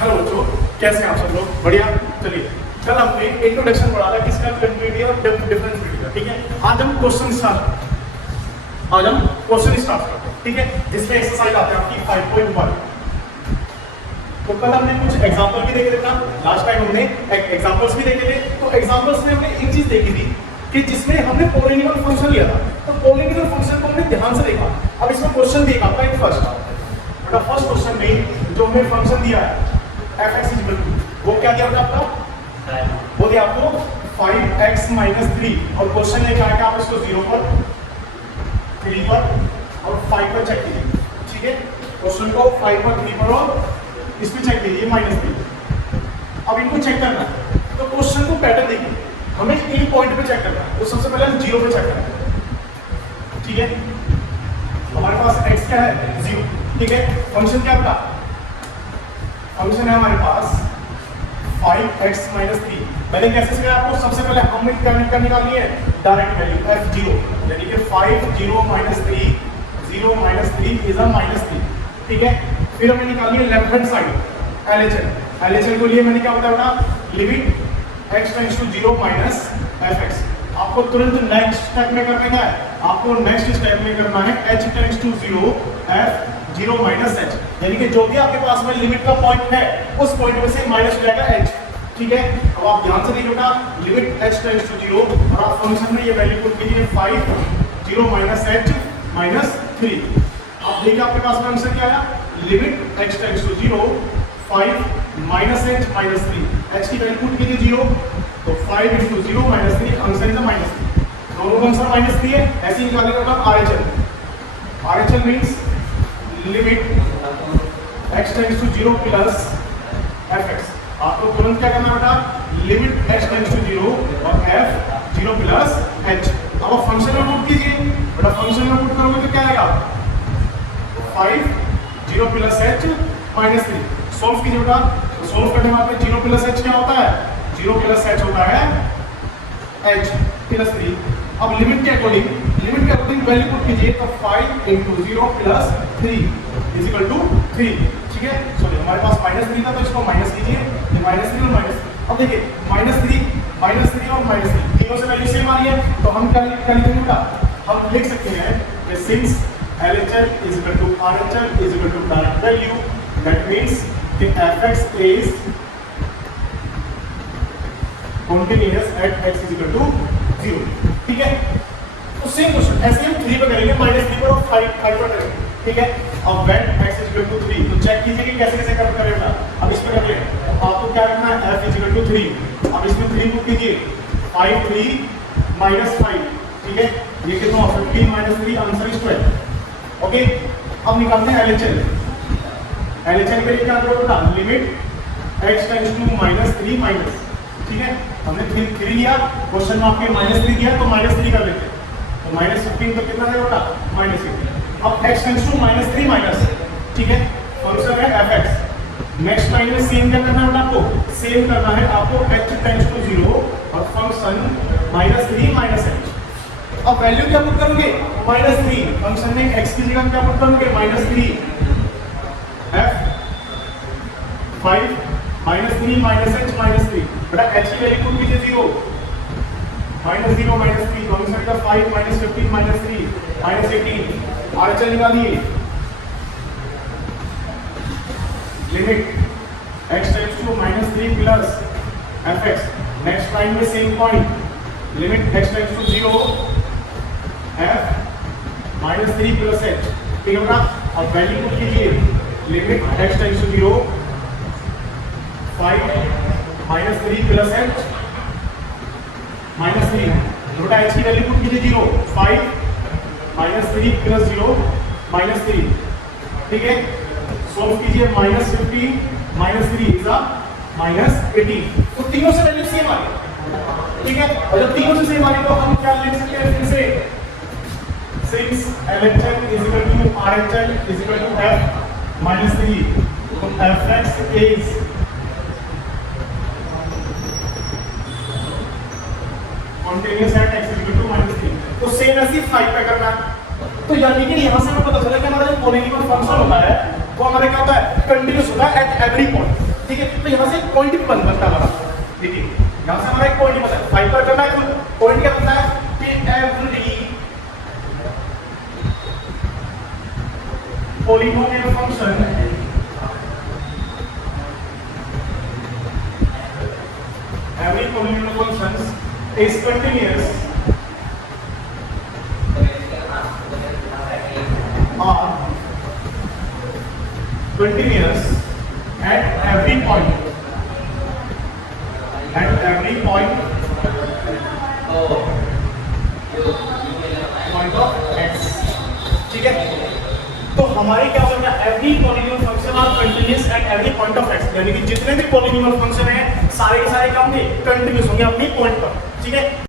Hello बच्चों, कैसे हैं आप सब लोग? बढ़िया। चलिए, कल हमने इंट्रोडक्शन पढ़ा था किसका, कंटिन्यूटी और डिफरेंशिएबिलिटी का। ठीक है, आज हम क्वेश्चन स्टार्ट करते हैं। ठीक है, जिसमें एक्सरसाइज आते हैं आपकी 5.1। तो कल हमने कुछ एग्जांपल भी देखे थे ना, लास्ट टाइम हमने एग्जांपल्स भी देखे थे। तो एग्जांपल्स में हमने एक चीज देखी थी कि जिसमें हमने पॉलिनॉमियल फंक्शन लिया था। तो पॉलिनॉमियल फंक्शन को हमने ध्यान से देखा। अब इसमें क्वेश्चन दिया आपका एक फर्स्ट क्वेश्चन में जो हमें फंक्शन दिया है fx इक्वल टू, वो क्या दिया था आपका? वो दिया आपको 5x - 3 और क्वेश्चन लेके आया आप इसको 0 पर, 3 पर और 5 पर चेक कीजिए। ठीक है, क्वेश्चन को 5 पर, 3 पर और इस पे चेक कीजिए -3। अब इनको चेक करना है तो क्वेश्चन को पैटर्न देखिए, हमें इन पॉइंट पे चेक करना है। तो सबसे पहले हम 0 पे चेक करना है। ठीक है, हमारे पास x क्या है? 0। ठीक है, फंक्शन क्या आपका? फंक्शन है हमारे पास 5x - 3। मैंने कैसे सिखाया आपको? सबसे पहले हमने क्या निकाली है? डायरेक्ट वैल्यू f0, यानी कि 5 0 - 3, 0 - 3 इज अ -3। ठीक है, फिर हमें निकालनी है लेफ्ट हैंड साइड LHS को लिए मैंने क्या बताया था? Limit x tends to 0 minus fx। आपको तुरंत नेक्स्ट स्टेप में करने का है, आपको नेक्स्ट स्टेप में करना है h tends to 0 f 0 minus h, यानी कि जो भी आपके पास में लिमिट का पॉइंट है उस पॉइंट में से माइनस हो जाएगा h। ठीक है, अब आप ध्यान से देखिएगा, लिमिट h टेंड्स टू 0 और आप फंक्शन में ये वैल्यू पुट कीजिए 5 0 माइनस h माइनस 3। आप देखिए आपके पास में आंसर क्या आया? Limit h tends to 0 5 minus h minus 3। h की वैल्यू पुट कीजिए 0, तो 5 × 0 माइनस 3, आंसर इज -3। दोनों का आंसर -3 है। ऐसे ही निकालेगा RHL means limit x tends to 0 plus fx। आपको तुरंत क्या करना बेटा? लिमिट x टेंड्स टू 0 और f 0 प्लस h। अब आप फंक्शन में पुट कीजिए बेटा, फंक्शन में पुट करोगे तो क्या आएगा? 5 0 प्लस h माइनस 3। सॉल्व कीजिए बेटा, तो सॉल्व करने के बाद 0 प्लस h क्या होता है? 0 प्लस h होता है h प्लस 3। अब लिमिट के अकॉर्डिंग वैल्यू पुट कीजिए, तो 5 × 0 प्लस 3 इज इक्वल टू 3। ठीक है, सॉरी हमारे पास -3 था तो इसको माइनस कीजिए, -3 और -3। अब देखिए -3 और -3 तीनों से वैल्यू सेम आ रही है, तो हम क्या लिखेंगे बेटा? हम लिख सकते हैं कि since LHL is equal to RHL is equal to direct value, that means कि fx is continuous at x is equal to 0। ठीक है, तो सेम क्वेश्चन ऐसे हम 3 पे करेंगे, -3 पर और 5 पर करेंगे। ठीक है, अब when x is equal to 3 तो चेक कीजिए कि कैसे कर करेगा। अब इस पे कर ले, आपको क्या करना है? f is equal to 3। अब इसमें 3 पुट कीजिए, 5 3 -5। ठीक है, ये कितना? 15 - 3, आंसर इज 12। ओके, अब निकालते हैं LHL के लिए क्या करोगे? Limit x tends to -3 minus. ठीक है, हमने 3 लिया, क्वेश्चन में आपके -3 दिया तो -3 कर लेते हैं, तो -15 तो कितना है बेटा? -8। अब x टेंड्स टू -3 माइनस। ठीक है, फंक्शन है fx। नेक्स्ट लाइन में सेम क्या करना है बेटा? आपको सेम करना है, आपको h टेंड्स टू 0 और फंक्शन -3 माइनस h। अब वैल्यू क्या पुट करोगे? -3। फंक्शन में x की जगह क्या पुट करोगे? -3 f 5 -3 -h -3। बेटा h की वैल्यू पुट कीजिए 0, -0 -3, तो आंसर का 5 - 15 - 3 -18। RHL निकालिए, limit x tends to -3 plus fx। Next line में same point, limit x tends to 0 f -3 plus h। ठीक है बेटा, अब वैल्यू पुट कीजिए, लिमिट x tends to 0 5 -3 plus h -3। तो बेटा h की वैल्यू पुट कीजिए 0, 5 -3 प्लस 0 -3। ठीक है, सॉल्व कीजिए, -15 -3 इज अ -18। तो तीनों से वैल्यू सेम आ रही। ठीक है, और जब तीनों से सेम आ रही तो हम क्या लिख सकते हैं फिर से? Since LHL is equal to RHL is equal to f -3, तो fx is continuous at x is equal to -3। तो सेम ऐसे 5 पे करना है। तो यानी कि यहाँ से हमें पता चला कि हमारा जो पॉलिनॉमियल फंक्शन होता है वो हमारे क्या होता है? कंटीन्यूअस होता है एट एवरी पॉइंट। ठीक है, तो यहाँ से पॉइंट भी बनता है हमारा। देखिए यहाँ से हमारा एक पॉइंट बनता है, 5 पर करना है तो पॉइंट क्या बनता है कि every polynomial function is continuous at every point of x। ठीक है, तो हमारे क्या हो गया, every polynomial function are continuous at every point of x, यानी कि जितने भी पॉलिनोमियल फंक्शन है सारे के सारे क्या होंगे, कंटीन्यूअस होंगे अपनी पॉइंट पर। ठीक है।